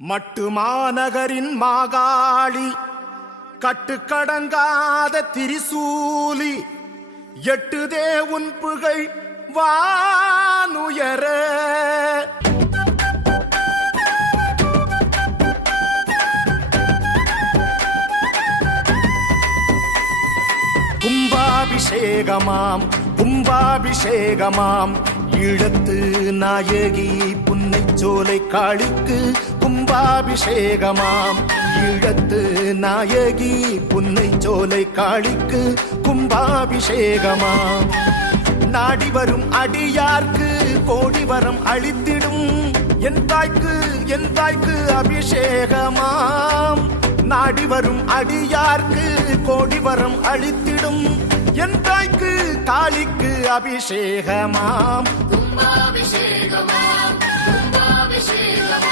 மட்டு மாநகரின் மாகாளி கட்டுக்கடங்காத திரிசூலி எட்டுதே உன் புகழ் வானுயர கும்பாபிஷேகமாம் கும்பாபிஷேகமாம் ஈழத்து நாயகி புன்னைச்சோலை காளிக்கு கும்பாபிஷேகமாம் ஈழத்து நாயகி புன்னைச்சோலை காளிக்கு கும்பாபிஷேகமாம் நாடி வரும் அடியார்க்கு கோடி வரம் அளித்திடும் என் தாய்க்கு அபிஷேகமாம் நாடி வரும் அடியார்க்கு கோடி வரம் அளித்திடும் என் தாய்க்கு காளிக்கு அபிஷேகமாம் கும்பாபிஷேகமாம் கும்பாபிஷேகமாம்